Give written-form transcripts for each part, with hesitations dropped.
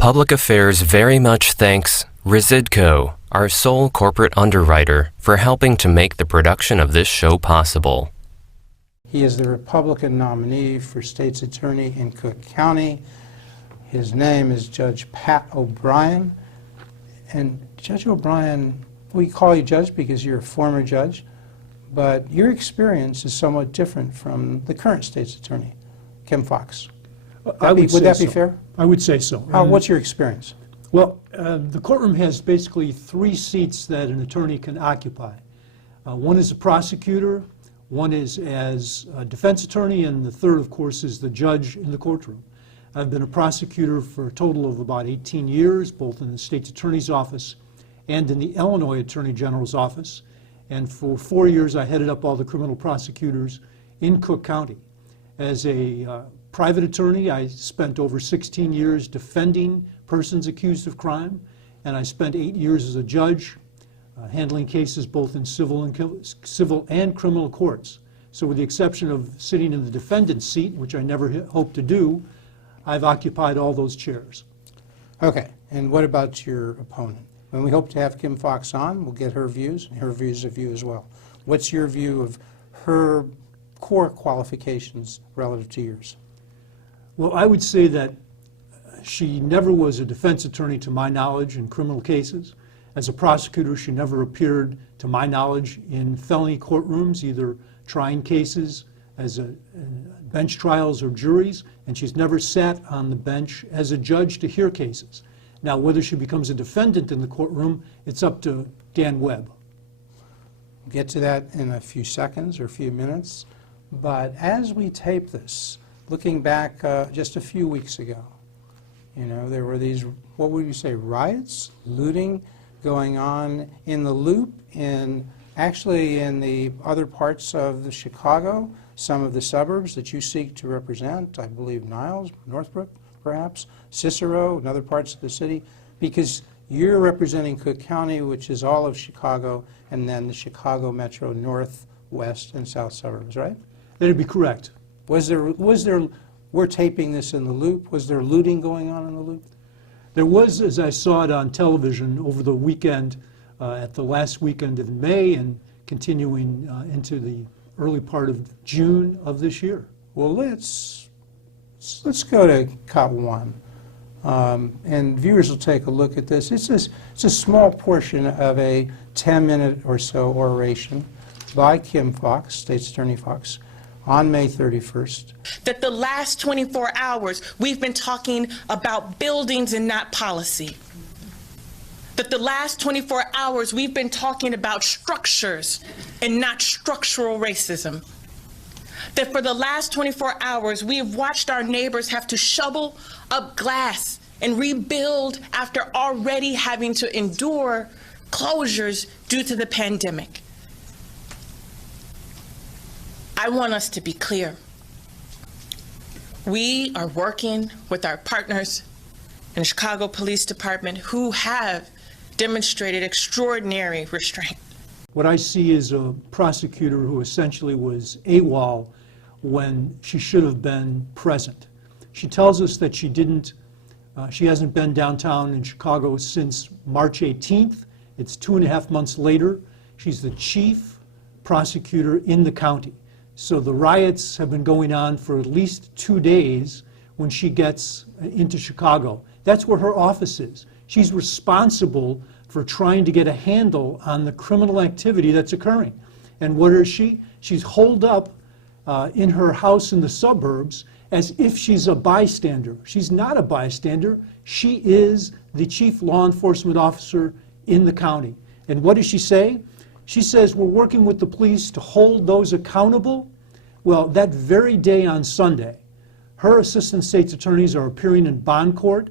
Public Affairs very much thanks Residco, our sole corporate underwriter, for helping to make the production of this show possible. He is the Republican nominee for State's Attorney in Cook County. His name is Judge Pat O'Brien. And Judge O'Brien, we call you Judge because you're a former judge, but your experience is somewhat different from the current State's Attorney, Kim Foxx. Would that be fair? I would say so. What's your experience? Well, the courtroom has basically 3 seats that an attorney can occupy. One is a prosecutor, one is as a defense attorney, and the third, of course, is the judge in the courtroom. I've been a prosecutor for a total of about 18 years, both in the State's Attorney's Office and in the Illinois Attorney General's Office. And for 4 years, I headed up all the criminal prosecutors in Cook County. As a private attorney, I spent over 16 years defending persons accused of crime, and I spent 8 years as a judge handling cases both in civil and criminal courts. So with the exception of sitting in the defendant's seat, which I never hoped to do, I've occupied all those chairs. Okay, and what about your opponent? When we hope to have Kim Foxx on, we'll get her views and her views of you as well. What's your view of her core qualifications relative to yours? Well, I would say that she never was a defense attorney to my knowledge in criminal cases. As a prosecutor, she never appeared to my knowledge in felony courtrooms, either trying cases as bench trials or juries, and she's never sat on the bench as a judge to hear cases. Now, whether she becomes a defendant in the courtroom, it's up to Dan Webb. We'll get to that in a few seconds or a few minutes, but as we tape this, looking back just a few weeks ago, you know, there were these, what would you say, riots, looting going on in the Loop, actually in the other parts of the Chicago, some of the suburbs that you seek to represent, I believe Niles, Northbrook, perhaps, Cicero, and other parts of the city, because you're representing Cook County, which is all of Chicago, and then the Chicago metro north, west, and south suburbs, right? That'd be correct. We're taping this in the Loop. Was there looting going on in the Loop? There was, as I saw it on television over the weekend, at the last weekend of May and continuing into the early part of June of this year. Well, let's go to Cut 1, and viewers will take a look at this. It's a small portion of a 10-minute or so oration by Kim Foxx, State's Attorney Foxx, on May 31st. That the last 24 hours we've been talking about buildings and not policy. That the last 24 hours we've been talking about structures and not structural racism. That for the last 24 hours we have watched our neighbors have to shovel up glass and rebuild after already having to endure closures due to the pandemic. I want us to be clear. We are working with our partners in the Chicago Police Department who have demonstrated extraordinary restraint. What I see is a prosecutor who essentially was AWOL when she should have been present. She tells us that she hasn't been downtown in Chicago since March 18th. It's 2.5 months later. She's the chief prosecutor in the county. So the riots have been going on for at least 2 days when she gets into Chicago. That's where her office is. She's responsible for trying to get a handle on the criminal activity that's occurring. And what is she? She's holed up in her house in the suburbs as if she's a bystander. She's not a bystander. She is the chief law enforcement officer in the county. And what does she say? She says we're working with the police to hold those accountable. Well, that very day on Sunday, her assistant state's attorneys are appearing in bond court,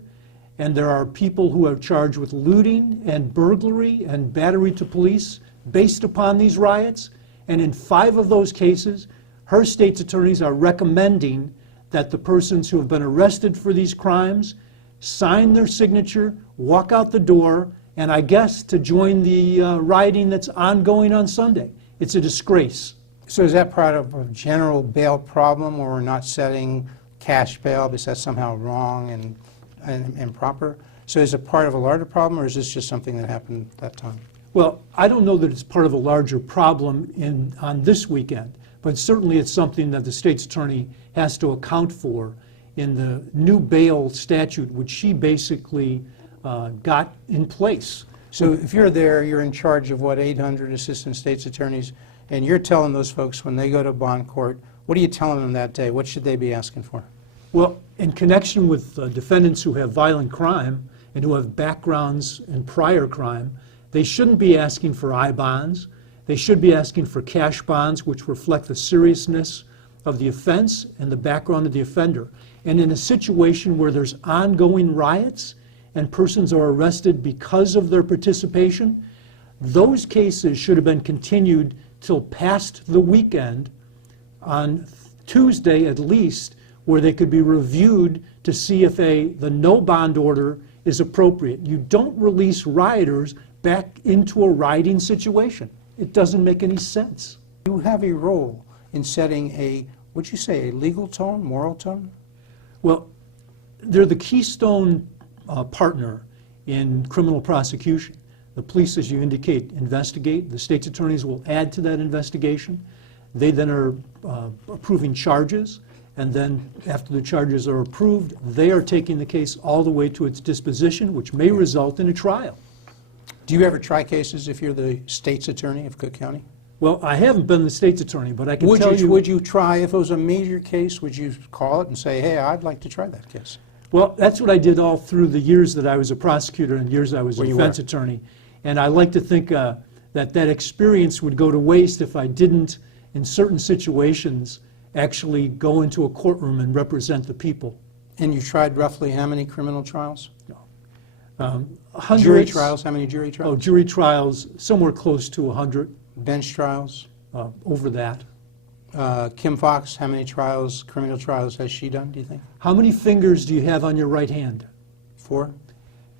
and there are people who are charged with looting and burglary and battery to police based upon these riots. And in 5 of those cases, her state's attorneys are recommending that the persons who have been arrested for these crimes sign their signature, walk out the door, and I guess to join the rioting that's ongoing on Sunday. It's a disgrace. So is that part of a general bail problem where we're not setting cash bail because that's somehow wrong and and improper. So is it part of a larger problem, or is this just something that happened that time? Well, I don't know that it's part of a larger problem on this weekend, but certainly it's something that the state's attorney has to account for in the new bail statute, which she basically got in place. So if you're there, you're in charge of, what, 800 assistant state's attorneys, and you're telling those folks when they go to bond court, what are you telling them that day? What should they be asking for? Well, in connection with defendants who have violent crime and who have backgrounds in prior crime, they shouldn't be asking for I bonds. They should be asking for cash bonds, which reflect the seriousness of the offense and the background of the offender. And in a situation where there's ongoing riots and persons are arrested because of their participation, those cases should have been continued till past the weekend, on Tuesday at least, where they could be reviewed to see if the no bond order is appropriate. You don't release rioters back into a rioting situation. It doesn't make any sense. You have a role in setting a, what'd you say, a legal tone, moral tone? Well, they're the keystone partner in criminal prosecution. The police, as you indicate, investigate. The state's attorneys will add to that investigation. They then are approving charges, and then after the charges are approved, they are taking the case all the way to its disposition, which may result in a trial. Do you ever try cases if you're the state's attorney of Cook County? Well, I haven't been the state's attorney, but I can tell you... Would you try, if it was a major case, would you call it and say, hey, I'd like to try that case? Well, that's what I did all through the years that I was a prosecutor and years I was a defense attorney. And I like to think that experience would go to waste if I didn't, in certain situations, actually go into a courtroom and represent the people. And you tried roughly how many criminal trials? Hundreds. Jury trials, how many jury trials? Oh, jury trials, somewhere close to 100, Bench trials? over that. Kim Foxx, how many trials, criminal trials has she done, do you think? How many fingers do you have on your right hand? 4?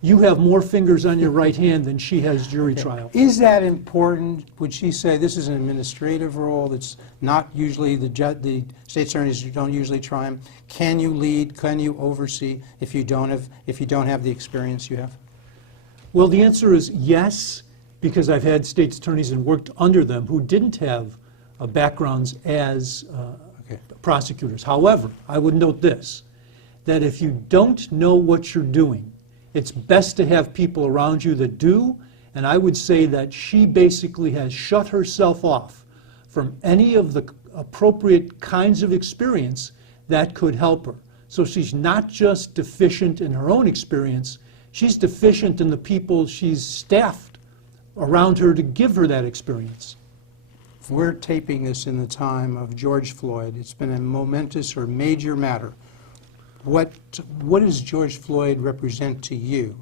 You have more fingers on your right hand than she has jury trials. Is that important? Would she say this is an administrative role that's not usually the state attorneys don't usually try them? Can you lead? Can you oversee if you don't have the experience you have? Well, the answer is yes, because I've had state's attorneys and worked under them who didn't have backgrounds as prosecutors. However, I would note this, that if you don't know what you're doing, it's best to have people around you that do, and I would say that she basically has shut herself off from any of the appropriate kinds of experience that could help her. So she's not just deficient in her own experience, she's deficient in the people she's staffed around her to give her that experience. We're taping this in the time of George Floyd. It's been a momentous or major matter. What does George Floyd represent to you?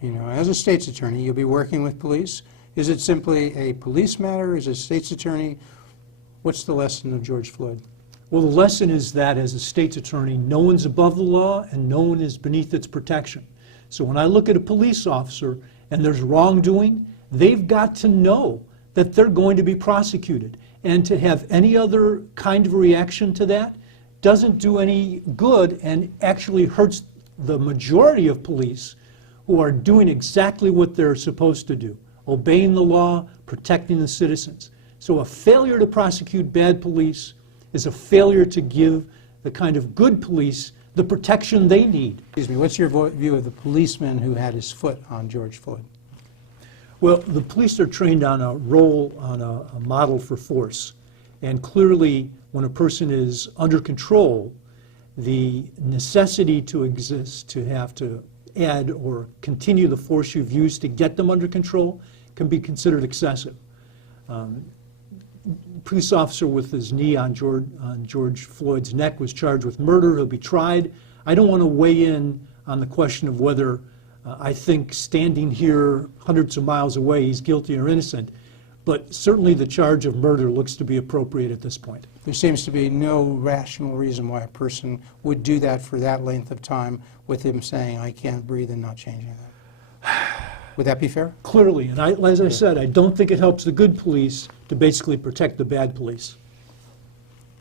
You know, as a state's attorney, you'll be working with police. Is it simply a police matter? Is it a state's attorney? What's the lesson of George Floyd? Well, the lesson is that as a state's attorney, no one's above the law and no one is beneath its protection. So when I look at a police officer and there's wrongdoing, they've got to know that they're going to be prosecuted. And to have any other kind of reaction to that doesn't do any good and actually hurts the majority of police who are doing exactly what they're supposed to do, obeying the law, protecting the citizens. So a failure to prosecute bad police is a failure to give the kind of good police the protection they need. Excuse me, what's your view of the policeman who had his foot on George Floyd? Well, the police are trained on a role, on a model for force. And clearly, when a person is under control, the necessity to exist, to have to add or continue the force you've used to get them under control can be considered excessive. Police officer with his knee on George Floyd's neck was charged with murder. He'll be tried. I don't want to weigh in on the question of whether I think standing here hundreds of miles away he's guilty or innocent, but certainly the charge of murder looks to be appropriate at this point. There seems to be no rational reason why a person would do that for that length of time with him saying, I can't breathe, and not changing that. Would that be fair? Clearly, and as I said, I don't think it helps the good police to basically protect the bad police.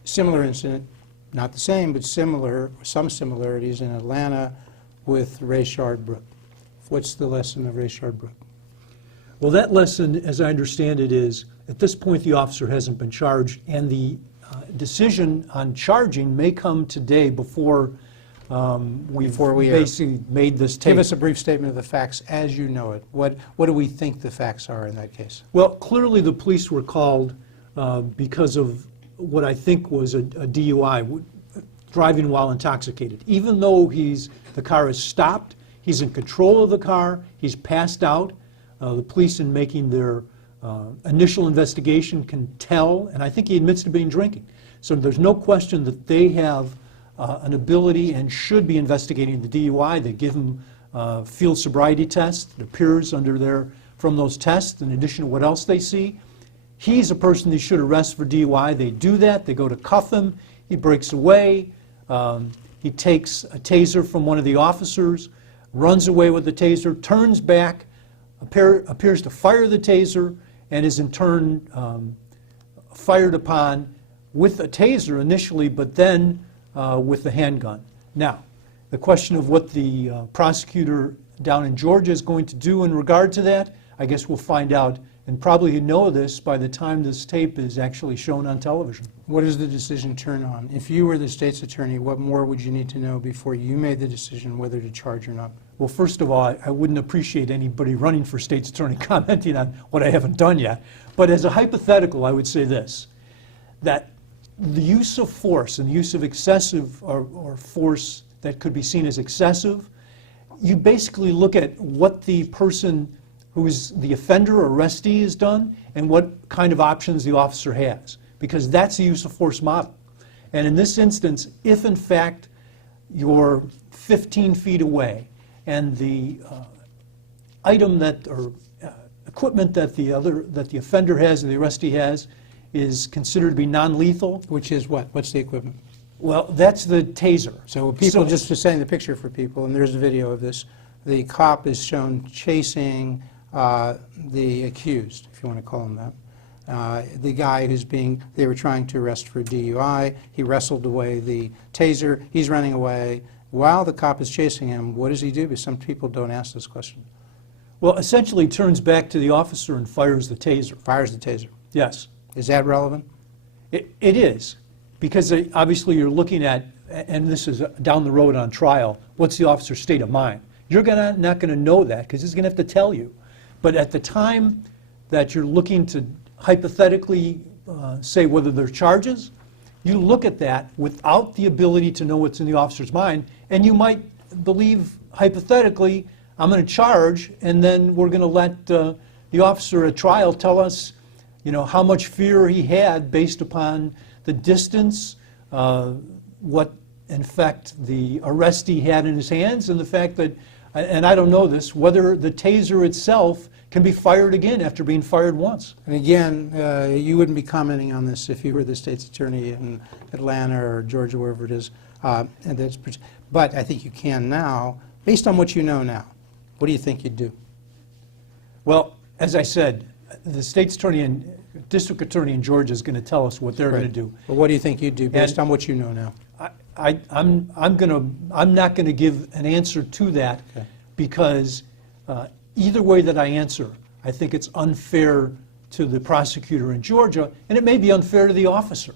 Similar incident, not the same, but similar, some similarities in Atlanta with Rayshard Brook. What's the lesson of Rayshard Brook? Well, that lesson, as I understand it, is at this point the officer hasn't been charged, and the decision on charging may come today before we basically made this tape. Give us a brief statement of the facts as you know it. What do we think the facts are in that case? Well, clearly the police were called because of what I think was a DUI, driving while intoxicated. Even though the car is stopped, he's in control of the car, he's passed out. The police, in making their initial investigation, can tell, and I think he admits to being drinking. So there's no question that they have an ability and should be investigating the DUI. They give him field sobriety tests. It appears from those tests, in addition to what else they see. He's a person they should arrest for DUI. They do that. They go to cuff him. He breaks away. He takes a taser from one of the officers, runs away with the taser, turns back, appears to fire the taser, and is in turn fired upon with a taser initially, but then with the handgun. Now, the question of what the prosecutor down in Georgia is going to do in regard to that, I guess we'll find out, and probably know this by the time this tape is actually shown on television. What does the decision turn on? If you were the state's attorney, what more would you need to know before you made the decision whether to charge or not? Well, first of all, I wouldn't appreciate anybody running for state's attorney commenting on what I haven't done yet. But as a hypothetical, I would say this, that the use of force and the use of excessive or force that could be seen as excessive, you basically look at what the person who is the offender or arrestee has done and what kind of options the officer has, because that's the use of force model. And in this instance, if in fact you're 15 feet away and the item or equipment that the offender has or the arrestee has is considered to be non-lethal. Which is what? What's the equipment? Well, that's the taser. So people, just to setting the picture for people, and there's a video of this, the cop is shown chasing the accused, if you want to call him that. The guy they were trying to arrest for DUI, he wrestled away the taser, he's running away. While the cop is chasing him, what does he do? Because some people don't ask this question. Well, essentially turns back to the officer and fires the taser. Fires the taser. Yes. Is that relevant? It is, because obviously you're looking at, and this is down the road on trial, what's the officer's state of mind? You're not going to know that because he's going to have to tell you. But at the time that you're looking to hypothetically say whether there are charges, you look at that without the ability to know what's in the officer's mind, and you might believe hypothetically, I'm going to charge, and then we're going to let the officer at trial tell us, how much fear he had based upon the distance, what in fact the arrestee had in his hands, and the fact that, and I don't know this, whether the taser itself can be fired again after being fired once. And again, you wouldn't be commenting on this if you were the state's attorney in Atlanta or Georgia, wherever it is. But I think you can now, based on what you know now. What do you think you'd do? Well, as I said, the state's attorney and district attorney in Georgia is going to tell us what they're going to do. But what do you think you'd do based on what you know now? I'm not going to give an answer to that, okay, because either way that I answer, I think it's unfair to the prosecutor in Georgia, and it may be unfair to the officer.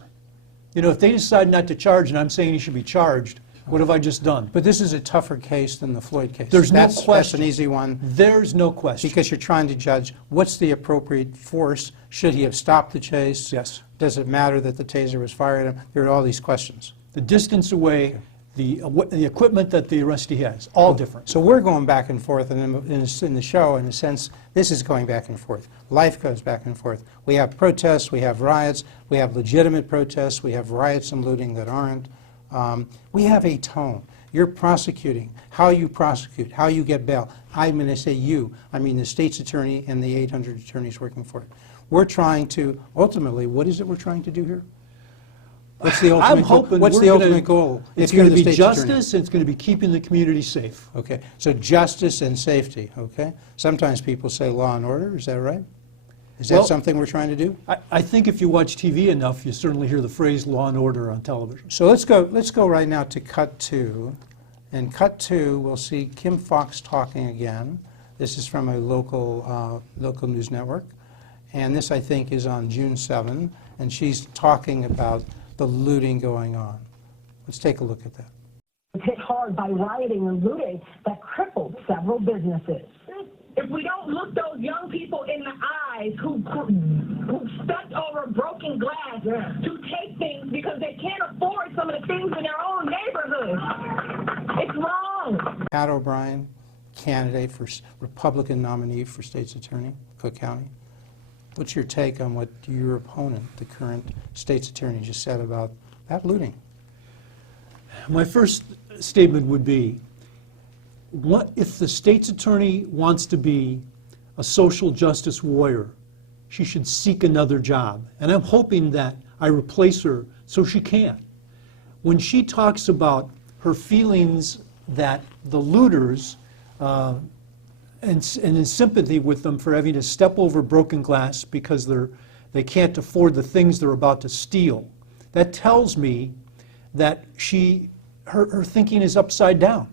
If they decide not to charge and I'm saying he should be charged, what have I just done? But this is a tougher case than the Floyd case. There's no question. That's an easy one. There's no question. Because you're trying to judge what's the appropriate force. Should he have stopped the chase? Yes. Does it matter that the taser was fired at him? There are all these questions. The distance away, the equipment that the arrestee has, all different. So we're going back and forth, and in the show, in a sense, this is going back and forth. Life goes back and forth. We have protests, we have riots, we have legitimate protests, we have riots and looting that aren't. We have a tone. You're prosecuting, how you prosecute, how you get bail. I'm going to say you. I mean the state's attorney and the 800 attorneys working for it. We're trying to, ultimately, what is it we're trying to do here? What's the ultimate I'm hoping What's the ultimate goal? It's going to be justice, and it's going to be keeping the community safe. Okay, so justice and safety, okay? Sometimes people say law and order, is that right? Is that something we're trying to do? I think if you watch TV enough, you certainly hear the phrase law and order on television. So let's go right now to cut to In cut 2, we'll see Kim Foxx talking again. This is from a local news network. And this, I think, is on June 7, and she's talking about the looting going on. Let's take a look at that. Hit hard by rioting and looting that crippled several businesses. If we don't look those young people in the eyes who stepped over broken glass to take things because they can't afford some of the things in their own neighborhoods, it's wrong. Pat O'Brien, candidate for Republican nominee for state's attorney, Cook County. What's your take on what your opponent, the current state's attorney, just said about that looting? My first statement would be, what if the state's attorney wants to be a social justice warrior? She should seek another job. And I'm hoping that I replace her so she can. When she talks about her feelings that the looters, and in sympathy with them for having to step over broken glass because they can't afford the things they're about to steal, that tells me that her thinking is upside down.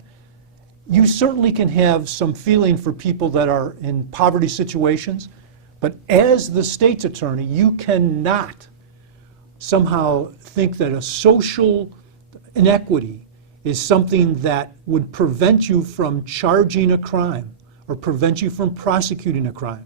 You certainly can have some feeling for people that are in poverty situations, but as the state's attorney, you cannot somehow think that a social inequity is something that would prevent you from charging a crime or prevent you from prosecuting a crime.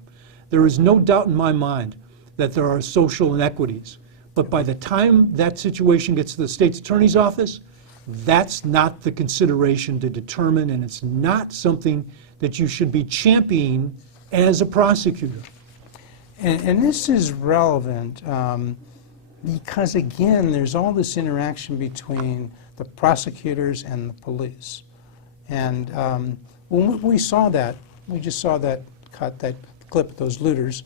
There is no doubt in my mind that there are social inequities, but by the time that situation gets to the state's attorney's office, that's not the consideration to determine, and it's not something that you should be championing as a prosecutor. And this is relevant because, again, there's all this interaction between the prosecutors and the police. And when we saw that, we just saw that clip, those looters,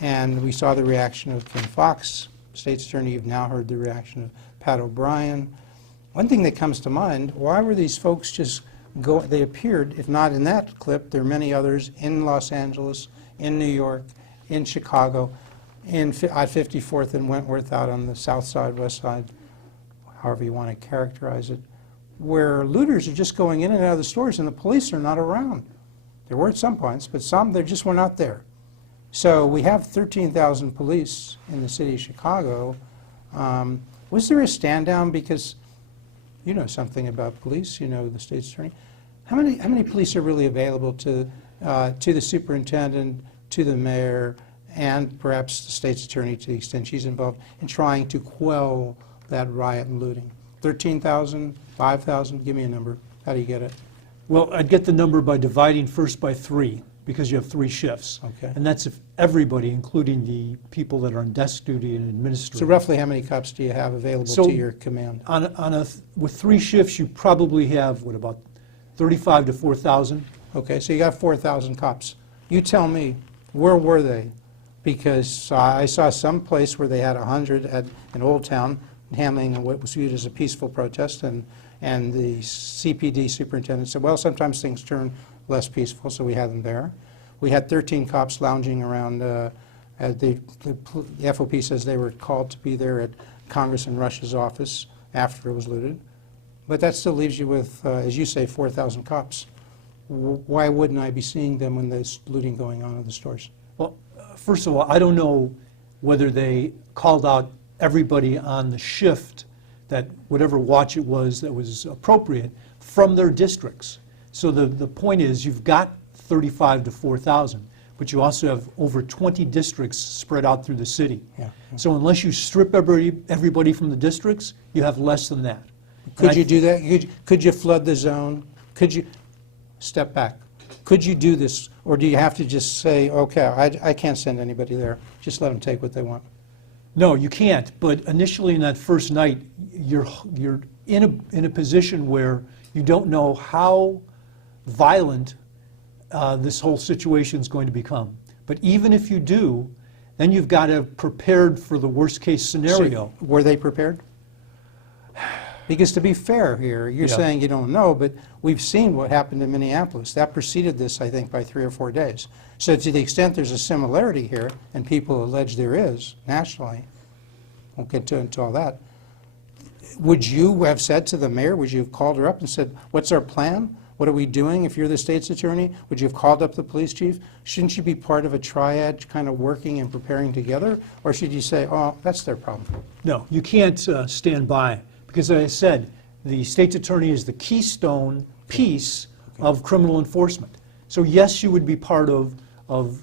and we saw the reaction of Kim Foxx, state's attorney. You've now heard the reaction of Pat O'Brien. One thing that comes to mind, why were these folks just they appeared, if not in that clip, there are many others in Los Angeles, in New York, in Chicago, at 54th and Wentworth out on the south side, west side, however you want to characterize it, where looters are just going in and out of the stores and the police are not around. There were at some points, but some, they just were not there. So we have 13,000 police in the city of Chicago. Was there a stand down? Because you know something about police, you know the state's attorney. How many police are really available to the superintendent, to the mayor, and perhaps the state's attorney to the extent she's involved in trying to quell that riot and looting? 13,000, 5,000? Give me a number. How do you get it? Well, I'd get the number by dividing first by 3, because you have 3 shifts. Okay. And that's if everybody, including the people that are on desk duty and administrative. So roughly how many cops do you have available to your command? With 3 shifts, you probably have, what, about 35 to 4,000? Okay, so you got 4,000 cops. You tell me, where were they? Because I saw some place where they had 100 in Old Town handling what was viewed as a peaceful protest, and the CPD superintendent said, well, sometimes things turn less peaceful, so we had them there. We had 13 cops lounging around. The FOP says they were called to be there at Congressman Rush's office after it was looted. But that still leaves you with, as you say, 4,000 cops. Why wouldn't I be seeing them when there's looting going on in the stores? Well, first of all, I don't know whether they called out everybody on the shift, that whatever watch it was that was appropriate, from their districts. So the point is, you've got 35 to 4,000, but you also have over 20 districts spread out through the city. Yeah. So unless you strip everybody from the districts, you have less than that. Could you do that? Could you flood the zone? Could you step back? Could you do this, or do you have to just say, okay, I can't send anybody there, just let them take what they want? No, you can't. But initially in that first night, you're in a position where you don't know how violent this whole situation is going to become. But even if you do, then you've got to prepared for the worst case scenario. So, were they prepared? Because to be fair here, you're saying you don't know, but we've seen what happened in Minneapolis. That preceded this, I think, by 3 or 4 days. So to the extent there's a similarity here, and people allege there is nationally, won't get into all that, would you have said to the mayor, would you have called her up and said, what's our plan? What are we doing? If you're the state's attorney, would you have called up the police chief? Shouldn't you be part of a triad kind of working and preparing together? Or should you say, oh, that's their problem? No, you can't stand by, because as I said, the state's attorney is the keystone piece of criminal enforcement. So yes, you would be part of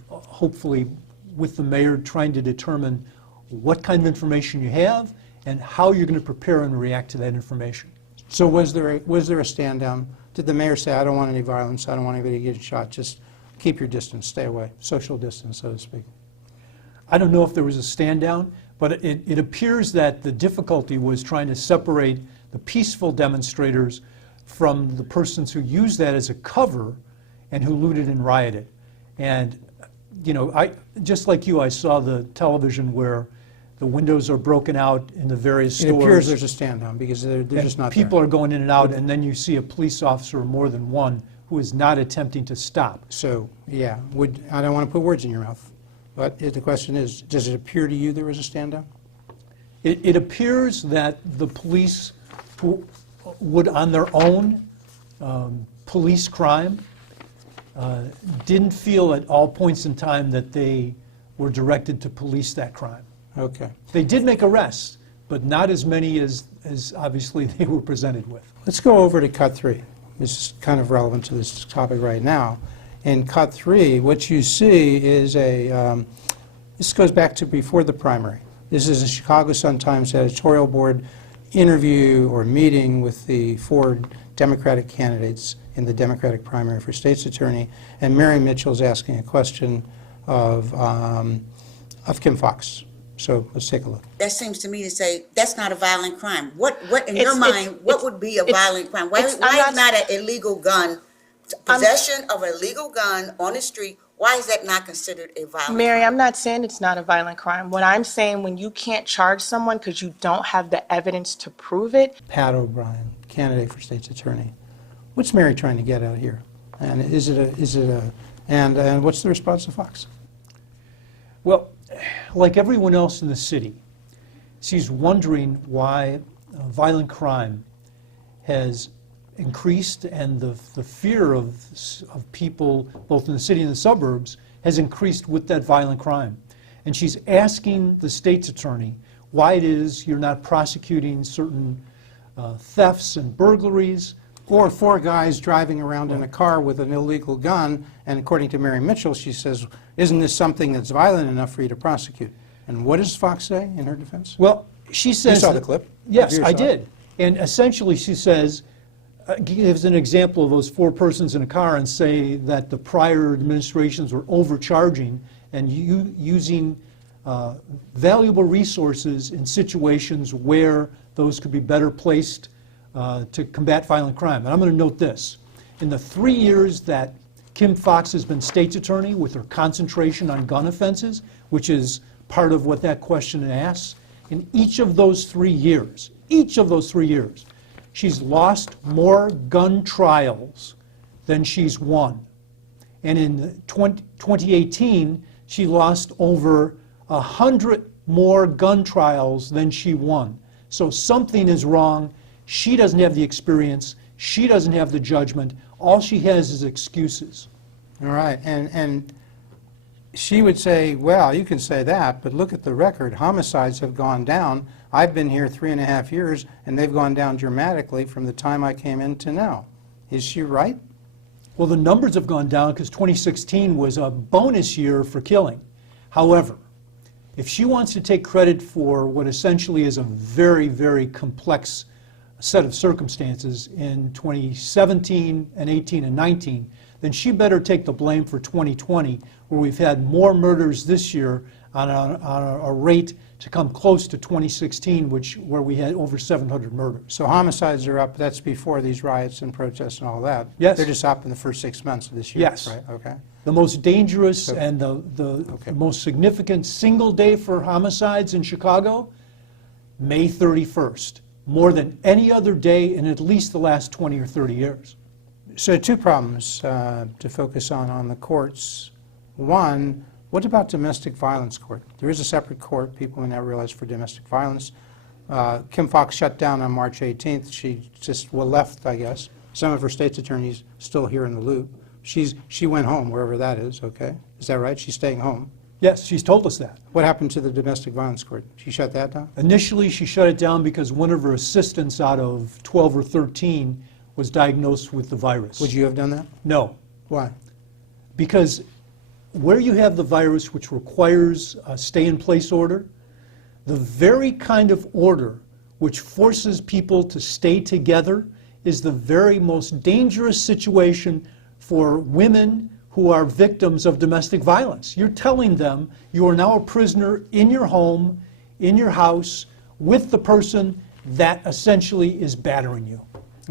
hopefully with the mayor trying to determine what kind of information you have and how you're going to prepare and react to that information. So was there a stand down? Did the mayor say, I don't want any violence, I don't want anybody to get shot, just keep your distance, stay away, social distance, so to speak? I don't know if there was a stand down, but it appears that the difficulty was trying to separate the peaceful demonstrators from the persons who used that as a cover and who looted and rioted. And, you know, just like you, I saw the television where the windows are broken out in the various stores. It appears there's a stand down because they're just not People there. are going in and out, and then you see a police officer, or more than one, who is not attempting to stop. So, yeah, I don't want to put words in your mouth, but the question is, does it appear to you there was a stand down? It appears that the police who would, on their own, police crime, didn't feel at all points in time that they were directed to police that crime. Okay. They did make arrests, but not as many as obviously they were presented with. Let's go over to cut 3. This is kind of relevant to this topic right now. In cut 3, what you see is this goes back to before the primary. This is a Chicago Sun-Times editorial board interview or meeting with the 4 Democratic candidates in the Democratic primary for state's attorney, and Mary Mitchell's asking a question of Kim Foxx. So let's take a look. That seems to me to say that's not a violent crime. What in your mind, what would be a violent crime? Why is not an illegal gun, possession of an illegal gun on the street, why is that not considered a violent Mary, crime? I'm not saying it's not a violent crime. What I'm saying, when you can't charge someone because you don't have the evidence to prove it. Pat O'Brien, candidate for state's attorney. What's Mary trying to get out here? And and what's the response to Fox? Well, like everyone else in the city, she's wondering why violent crime has increased, and the fear of people, both in the city and the suburbs, has increased with that violent crime. And she's asking the state's attorney why it is you're not prosecuting certain thefts and burglaries. Or 4 guys driving around in a car with an illegal gun, and according to Mary Mitchell, she says, isn't this something that's violent enough for you to prosecute? And what does Fox say in her defense? Well, she says... You saw the clip? Yes, I did. And essentially she says, gives an example of those 4 persons in a car and say that the prior administrations were overcharging and using valuable resources in situations where those could be better placed to combat violent crime. And I'm going to note this. In the 3 years that Kim Foxx has been state's attorney, with her concentration on gun offenses, which is part of what that question asks, in each of those 3 years, she's lost more gun trials than she's won. And in 2018, she lost over 100 more gun trials than she won. So something is wrong. She doesn't have the experience. She doesn't have the judgment. All she has is excuses. All right, and she would say, well, you can say that, but look at the record. Homicides have gone down. I've been here 3.5 years, and they've gone down dramatically from the time I came in to now. Is she right? Well, the numbers have gone down because 2016 was a bonus year for killing. However, if she wants to take credit for what essentially is a very, very complex set of circumstances in 2017 and 18 and 19, then she better take the blame for 2020, where we've had more murders this year on a rate to come close to 2016, where we had over 700 murders. So homicides are up. That's before these riots and protests and all that. Yes. They're just up in the first 6 months of this year. Yes. Right. Okay. The most dangerous Okay. and the most significant single day for homicides in Chicago, May 31st, more than any other day in at least the last 20 or 30 years. So 2 problems to focus on the courts. One, what about domestic violence court? There is a separate court, people may not realize, for domestic violence. Kim Foxx shut down on March 18th. She just left, I guess. Some of her state's attorneys still here in the loop. She went home, wherever that is, okay? Is that right? She's staying home? Yes, she's told us that. What happened to the domestic violence court? She shut that down? Initially, she shut it down because one of her assistants out of 12 or 13 was diagnosed with the virus. Would you have done that? No, Why? because where you have the virus which requires a stay-in-place order, the very kind of order which forces people to stay together is the very most dangerous situation for women who are victims of domestic violence. You're telling them you are now a prisoner in your home, in your house, with the person that essentially is battering you.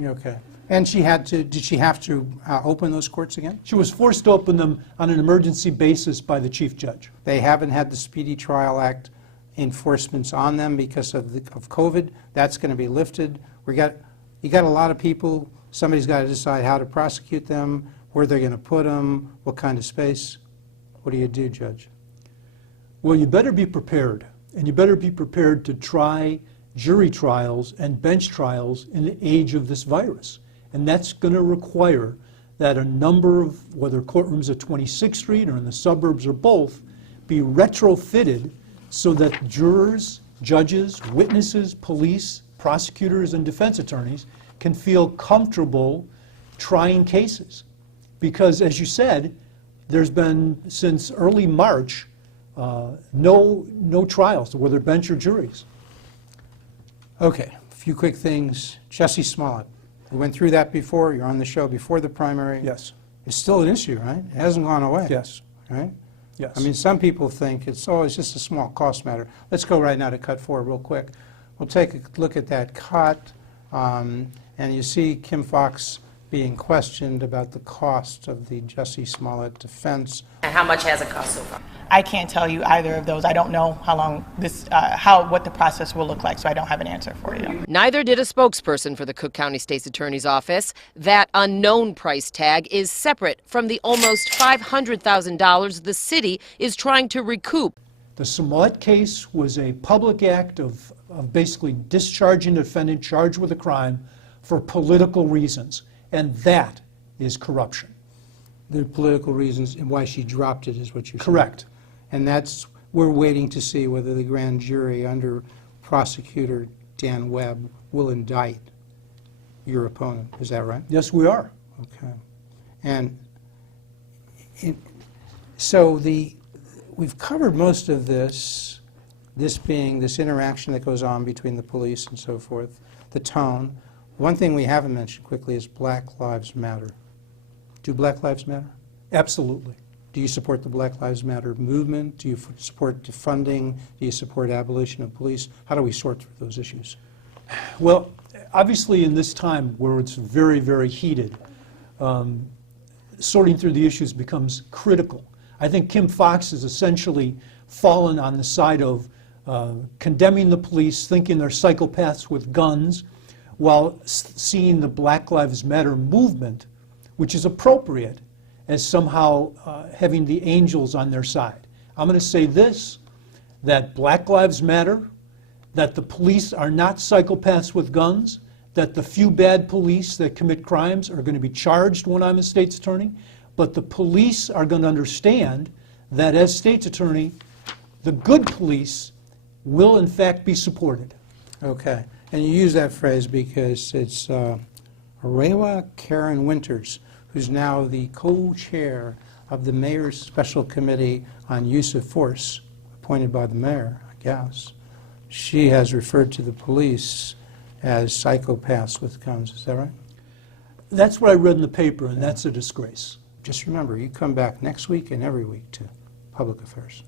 Okay. And did she have to open those courts again? She was forced to open them on an emergency basis by the chief judge. They haven't had the Speedy Trial Act enforcements on them because of COVID. That's going to be lifted. You got a lot of people. Somebody's got to decide how to prosecute them, where they're going to put them, what kind of space. What do you do, Judge? Well, you better be prepared, and you better be prepared to try jury trials and bench trials in the age of this virus. And that's going to require that a number of, whether courtrooms at 26th Street or in the suburbs or both, be retrofitted so that jurors, judges, witnesses, police, prosecutors, and defense attorneys can feel comfortable trying cases. Because, as you said, there's been, since early March, no trials, whether bench or juries. Okay, a few quick things. Jussie Smollett. We went through that before. You're on the show before the primary. Yes. It's still an issue, right? It hasn't gone away. Yes. Right? Yes. I mean, some people think it's just a small cost matter. Let's go right now to cut 4 real quick. We'll take a look at that cut, and you see Kim Foxx being questioned about the cost of the Jussie Smollett defense. And how much has it cost so far? I can't tell you either of those. I don't know how long this, what the process will look like, so I don't have an answer for you. Neither did a spokesperson for the Cook County State's Attorney's Office. That unknown price tag is separate from the almost $500,000 the city is trying to recoup. The Smollett case was a public act of basically discharging a defendant charged with a crime for political reasons, and that is corruption. The political reasons and why she dropped it is what you're saying. Correct. And we're waiting to see whether the grand jury under prosecutor Dan Webb will indict your opponent. Is that right? Yes, we are. Okay. And so we've covered most of this being this interaction that goes on between the police and so forth, the tone. One thing we haven't mentioned quickly is Black Lives Matter. Do Black Lives Matter? Absolutely. Do you support the Black Lives Matter movement? Do you support defunding? Do you support abolition of police? How do we sort through those issues? Well, obviously in this time where it's very, very heated, sorting through the issues becomes critical. I think Kim Foxx has essentially fallen on the side of condemning the police, thinking they're psychopaths with guns, while seeing the Black Lives Matter movement, which is appropriate, as somehow having the angels on their side. I'm going to say this, that Black Lives Matter, that the police are not psychopaths with guns, that the few bad police that commit crimes are going to be charged when I'm a state's attorney, but the police are going to understand that as state's attorney, the good police will in fact be supported. Okay. And you use that phrase because it's Arewa Karen Winters, who's now the co-chair of the mayor's special committee on use of force, appointed by the mayor, I guess. She has referred to the police as psychopaths with guns. Is that right? That's what I read in the paper, and that's a disgrace. Just remember, you come back next week and every week to Public Affairs.